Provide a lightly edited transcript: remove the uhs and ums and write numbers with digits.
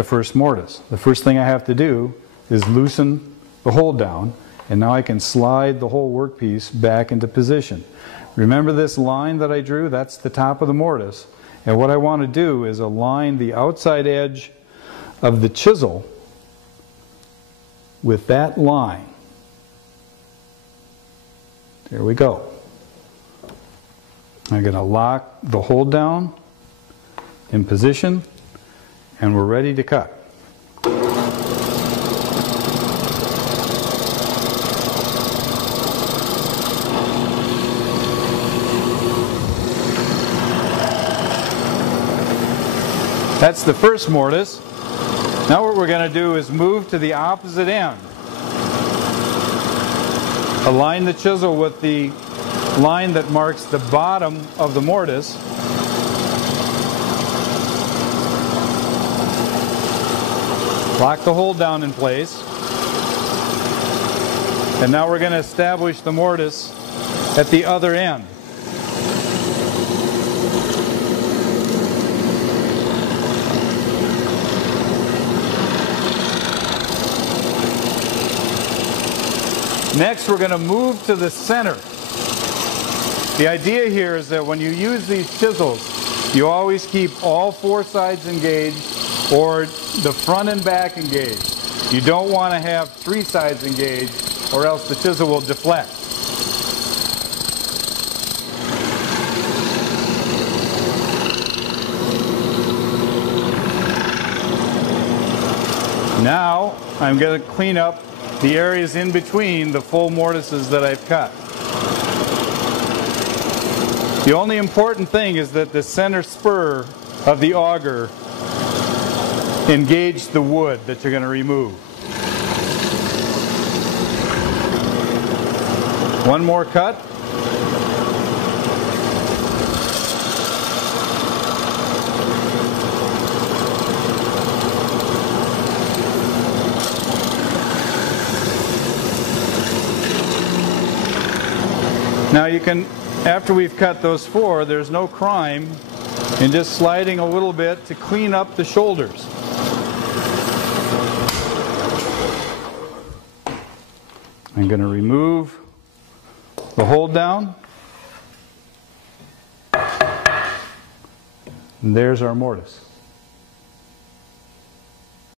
the first mortise. The first thing I have to do is loosen the hold down, and now I can slide the whole workpiece back into position. Remember this line that I drew? That's the top of the mortise. And what I want to do is align the outside edge of the chisel with that line. There we go. I'm going to lock the hold down in position, and we're ready to cut. That's the first mortise. Now what we're going to do is move to the opposite end. Align the chisel with the line that marks the bottom of the mortise. Lock the hold down in place. And now we're going to establish the mortise at the other end. Next, we're going to move to the center. The idea here is that when you use these chisels, you always keep all four sides engaged or the front and back engaged. You don't want to have three sides engaged, or else the chisel will deflect. Now, I'm going to clean up the areas in between the full mortises that I've cut. The only important thing is that the center spur of the auger engage the wood that you're going to remove. One more cut. Now you can, after we've cut those four, there's no crime in just sliding a little bit to clean up the shoulders. I'm going to remove the hold down. And there's our mortise.